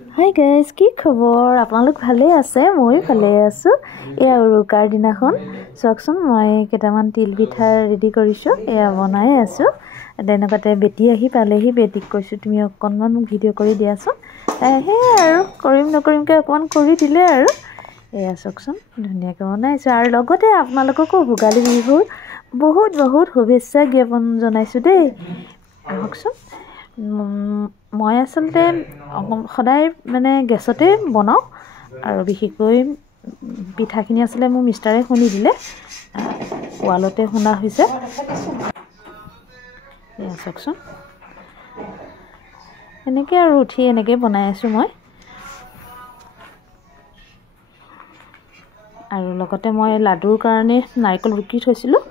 Hi guys, কি খবৰ? আপোনালোক ভালে আছে? ময়ো ভালে আছোঁ। এয়া উৰুকাৰ দিনাখন চাওকচোন, মই কেইটামান তিল পিঠা ৰেডি কৰিছোঁ। এয়া বনাই আছোঁ। তেনেকুৱাতে বেটি আহি পালেহি। বেটিক কৈছোঁ, তুমি অকণমান মোক ভিডিঅ' কৰি দিয়াচোন। সেয়াই আৰু কৰিম নকৰিমকৈ অকণমান কৰি দিলে আৰু। এয়া চাওকচোন, ধুনীয়াকৈ বনাইছোঁ। আৰু লগতে আপোনালোককো ভোগালী বিহুৰ বহুত বহুত শুভেচ্ছা জ্ঞাপন জনাইছোঁ দেই। আহকচোন। মই আচলতে সদায় মানে গেছতে বনাওঁ, আৰু বিশেষকৈ পিঠাখিনি আচলতে মোৰ মিষ্টাৰে খুন্দি দিলে, ৱালতে খুন্দা হৈছে। এয়া চাওকচোন, এনেকৈ আৰু উঠি এনেকৈ বনাই আছোঁ মই। আৰু লগতে মই লাডুৰ কাৰণে নাৰিকল ৰুকি থৈছিলোঁ।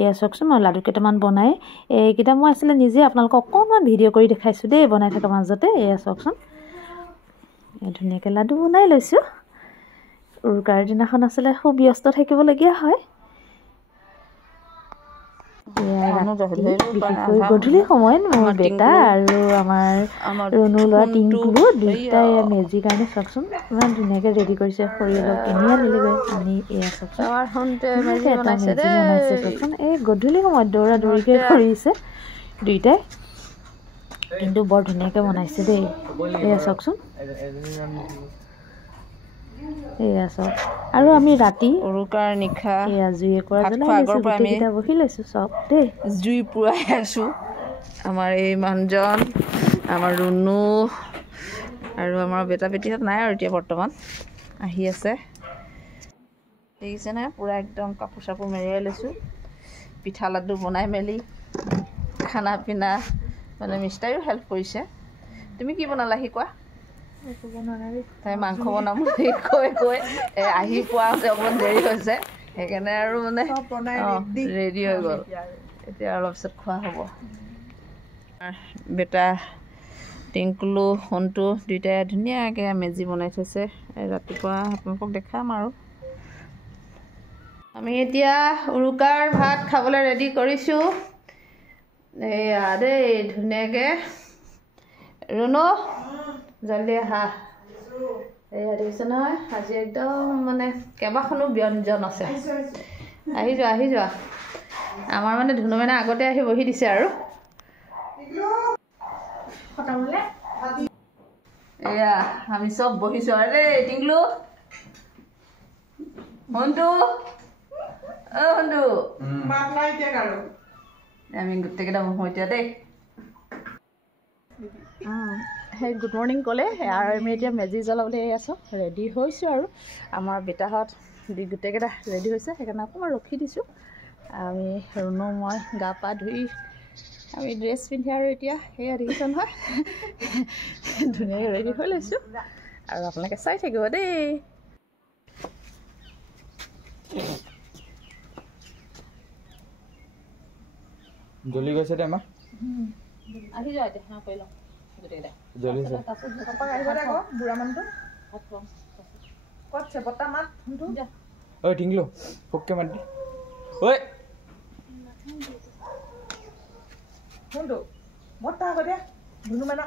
এয়া চাওকচোন, মই লাডু কেইটামান বনাই এইকেইটা মই আচলতে নিজে আপোনালোকক অকণমান ভিডিঅ' কৰি দেখাইছোঁ দেই, বনাই থকাৰ মাজতে। এয়া চাওকচোন, ধুনীয়াকৈ লাডু বনাই লৈছোঁ। উৰুকাৰ দিনাখন আচলতে খুব ব্যস্ত থাকিবলগীয়া হয়। বিশেষকৈ গধূলি সময়ত মোৰ বেটা আৰু আমাৰ ৰুণু ল'ৰা টিংকুলো দুয়োটাই মেজিৰ কাৰণে চাওকচোন ইমান ধুনীয়াকৈ ৰেডি কৰিছে। সৰিয়হ কিনি আনিলেগৈ, আনি এয়া চাওকচোন ধুনীয়াকৈ এটা মেজি বনাইছে চাওকচোন। এই গধূলি সময়ত দৌৰা দৌৰিকৈ কৰিছে দুয়োটাই, কিন্তু বৰ ধুনীয়াকৈ বনাইছে দেই। এয়া চাওকচোন, এয়া চাওক। আৰু আমি ৰাতি উৰুকাৰ নিশা এয়া জুই একুৰা জ্বলাই লৈছোঁ, গোটেইকেইটা বহি লৈছোঁ চব দেই। জুই পুৰাই আছোঁ। আমাৰ এই মানুহজন, আমাৰ ৰুণু আৰু আমাৰ বেটা বেটীহঁত নাই আৰু এতিয়া বৰ্তমান আহি আছে। দেখিছে নাই, পূৰা একদম কাপোৰ চাপোৰ মেৰিয়াই লৈছোঁ। পিঠা লাডু বনাই মেলি খানা পিনা মানে মিষ্টাৰেও হেল্প কৰিছে। তুমি কি বনালাহি কোৱা? তাই মাংস বনাম বুলি কৈ আহি পোৱাতে অকণমান দেৰি হৈছে, সেইকাৰণে আৰু মানে ৰেডি হৈ গ'ল। এতিয়া অলপ পিছত খোৱা হ'ব। বেটা টিংকুলো সোণটো দুয়োটাই ধুনীয়াকৈ মেজি বনাই থৈছে। ৰাতিপুৱা আপোনালোকক দেখাম আৰু। আমি এতিয়া উৰুকাৰ ভাত খাবলৈ ৰেডি কৰিছোঁ। এয়া দেই ধুনীয়াকৈ। ৰুণু জলদি আহা। এয়া দেখিছে নহয়, আজি একদম মানে কেইবাখনো ব্যঞ্জন আছে। আহি যোৱা, আহি যোৱা। আমাৰ মানে ধুনু মানে আগতে আহি বহি দিছে আৰু। এয়া আমি চব বহিছোঁ আৰু দেই। টিংলু, হন্তু, হন্তু, আমি গোটেইকেইটা বহোঁ এতিয়া দেই। সেই গুড মৰ্ণিং ক'লে, আৰু আমি এতিয়া মেজি জ্বলাবলৈ আছোঁ, ৰেডি হৈছোঁ আৰু। আমাৰ বেটাহঁত গোটেইকেইটা ৰেডি হৈছে, সেইকাৰণে অকণমান ৰখি দিছোঁ। আমি ৰুণু মই গা পা ধুই আমি ড্ৰেছ পিন্ধি আৰু এতিয়া সেয়া দেখিছে নহয়, ধুনীয়াকৈ ৰেডি হৈ লৈছোঁ। আৰু আপোনালোকে চাই থাকিব দেই। জ্বলি গৈছে দে আমাৰ। আহি যোৱা এতিয়া, সেৱা কৰি লওঁ গোটেইকেইটা। ঐ টিংলু, ফুককে মাতি ঐ কোনটো বৰ্তা হ'ব দে ধুনু মেনা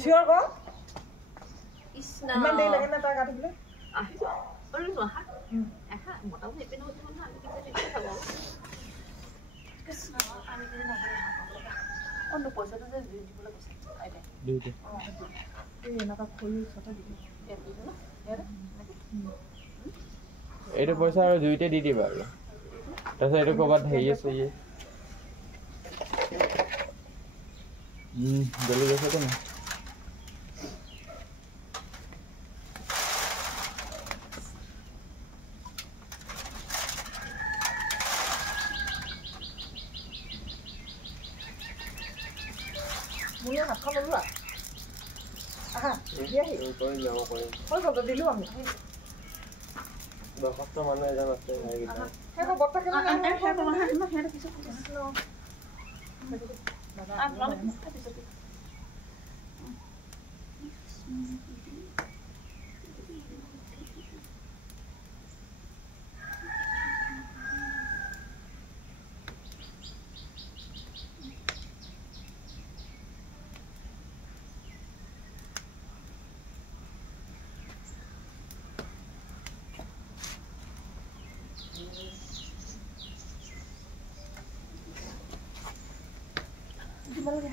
চিঞৰ ক ইমান দেৰি লাগে না তাৰ গা ধুবলৈ। এইটো পইচা আৰু জুইতে দি দিবা আৰু, তাৰপিছত এইটো ক'ৰবাত হেৰি আছে জ্বলি গৈছে ন। মোলৈ হাতখন ওলোৱা আহা দিলোঁ আমি দৰ্খাস্ত মানুহ এজন আছে।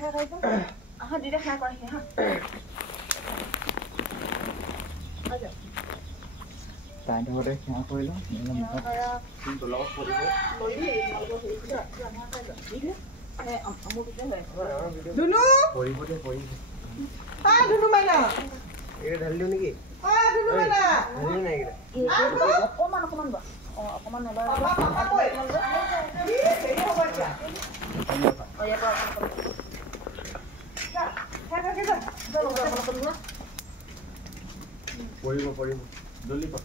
আহা দিদা খাই কৰাহি হা টাইম হ'লে খেয়া কৰি লওঁ কিন্তু লগত পৰিব দুনু পৰিব দে পৰিব দুনু মাইনা এই ঢালি দিওঁ নেকি দুনু মাইনা ঢালি নাই অকমান বা অকমান এবাৰ পৰিব পৰিব জলদি কৰ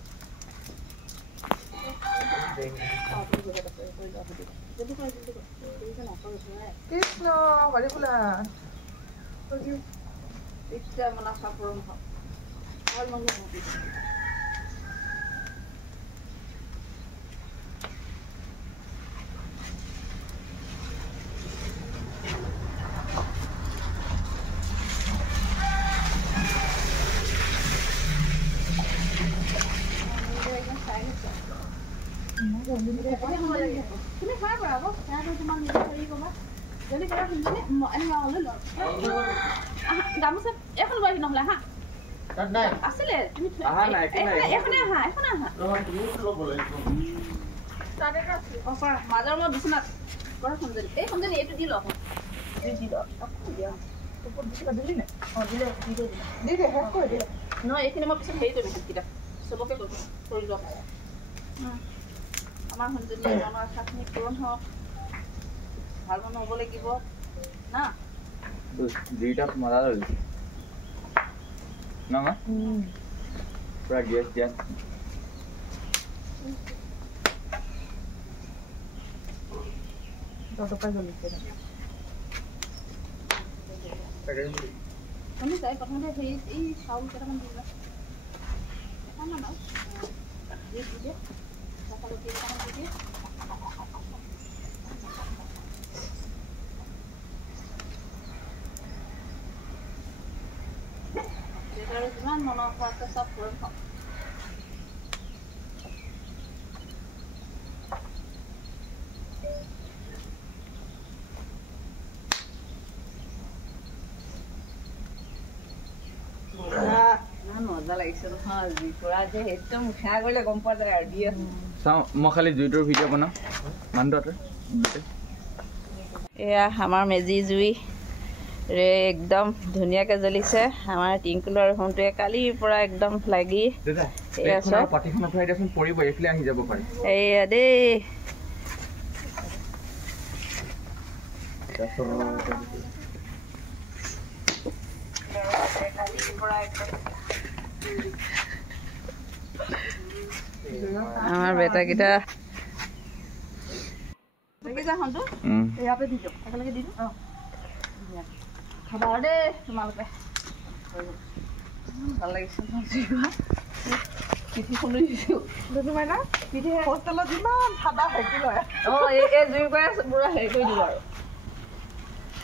কৃষ্ণ হৰি বোলা মনা চাপৰম তুমি খাই পৰা আকৌ তোমাৰ নিজৰ হেৰি ক'বা যদি কৰা গামোচা এখন লৈ আহি নহ'লে হা আছিলে তুমি এখনে আহা মাজৰ মই বিচনাত কৰা সঞ্জনী এই সঞ্জনী এইটো দি লওক নহয় এইখিনি মই পিছত হেৰি কৰিম কিতাপ চবকে কৰি লওক আমাৰ সঞ্জনী মনৰ আশাখিনি পূৰণ হওক ভাল মানুহ হ'ব লাগিব না দুইটা মজা লৈ না পুৰা গেছ তুমি যাই প্ৰথমতে সেই এই চাউল কেইটামান দিবা কেইটামান আৰু দি দিয়ে কেইটামান দি দিয়ে যিমান মনৰ আশা আছে চব পূৰণ হওক মজা লাগিছে নহয় যি কৰা যে একদম সেয়া কৰিলে গম পোৱা যায় আৰু দি আছো চাওঁ মই খালি জুইটোৰ ভিডিঅ' বনাওঁ মানুহটোৰ এয়া আমাৰ মেজি জুই ৰে একদম ধুনীয়াকৈ জ্বলিছে আমাৰ টিংকুলৰ হোমটোৱে কালিৰ পৰা একদম লাগি এয়া দেই আমাৰ বেটাকেইটা ইয়াতে দি দিওঁ একেলগে দি দিওঁ খাবা দেই তোমালোকে ভাল লাগিছে পিঠি খুলি দিছোঁ পিঠি হোষ্টেলত যিমান ঠাণ্ডা হেকি লয় এই জুই কৰি পুৰা হেৰি কৰি দিব আৰু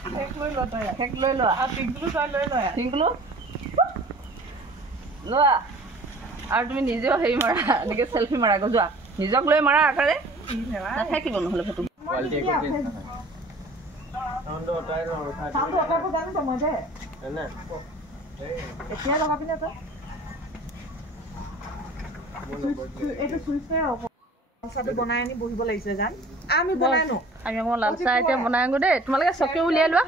শেষ লৈ লোৱা তই শেষ লৈ লোৱা আৰু টিংকুলো তই লৈ লয় টিংকুলো লোৱা আৰু তুমি নিজেও হেৰি মাৰা এনেকৈ চেল্ফি মাৰা গৈ যোৱা নিজক লৈ মাৰা আকাৰে নাথাকিব নহ'লে ফটো এতিয়া লগাবি নে তই এইটো চুইচে বনাই আনি বহিব লাগিছে জান আমি বনাই নো আমি অকণমান লাল চাহ এতিয়া বনাই আনো দেই তোমালোকে চকী উলিয়াই লোৱা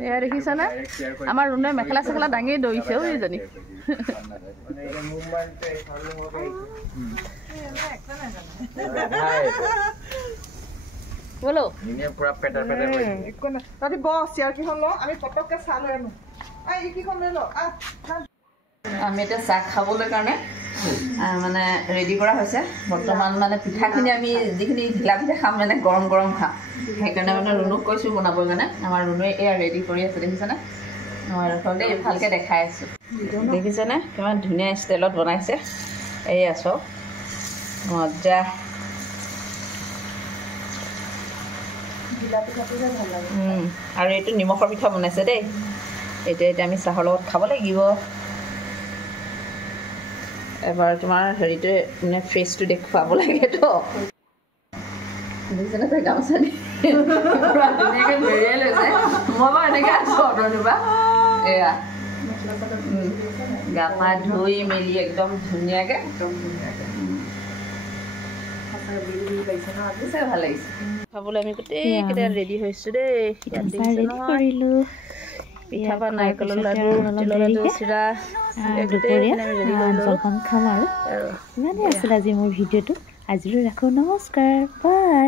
এয়া দেখিছানে আমাৰ ৰুণে মেখেলা চেখেলা দাঙি দৌৰিছে এইজনী বলো তহঁতি বছ চেয়াৰকেইখন ল আমি পটককৈ চাহ লৈ আনো এইকেইখন লৈ ল আমি এতিয়া চাহ খাবলৈ কাৰণে মানে ৰেডি কৰা হৈছে বৰ্তমান মানে পিঠাখিনি আমি যিখিনি ঢিলা পিঠা খাম মানে গৰম গৰম খাম সেইকাৰণে মানে ৰুণুক কৈছোঁ বনাবৰ কাৰণে আমাৰ ৰুণুৱে এয়া ৰেডি কৰি আছে দেখিছেনে মই দেই ভালকৈ দেখাই আছোঁ দেখিছেনে কিমান ধুনীয়া ষ্টাইলত বনাইছে এয়া চব মজা আৰু এইটো নিমখৰ পিঠা বনাইছে দেই এতিয়া আমি চাহৰ লগত খাব লাগিব এবাৰ তোমাৰ হেৰিটোৱে মানে ফ্ৰেছটো দেখুৱাব লাগেতো দেখিছেনে তই গামোচা দি পুৰা ধুনীয়াকৈ মেৰিয়াই লৈছে মই বাৰু এনেকৈ আছোঁ অৰ্ডাৰটোৰ পৰা এয়া গা পা ধুই মেলি একদম ধুনীয়াকৈ ভাল লাগিছে খাবলৈ আমি গোটেইকেইটা ৰেডি হৈছোঁ দেই কৰিলোঁ পিঠা পা নাৰিকলৰ লাডু তিলৰ লাডু চিৰা জলপান খাম আৰু ইমানেই আছিলে আজি মোৰ ভিডিঅ'টো আজিলৈ ৰাখোঁ নমস্কাৰ বাই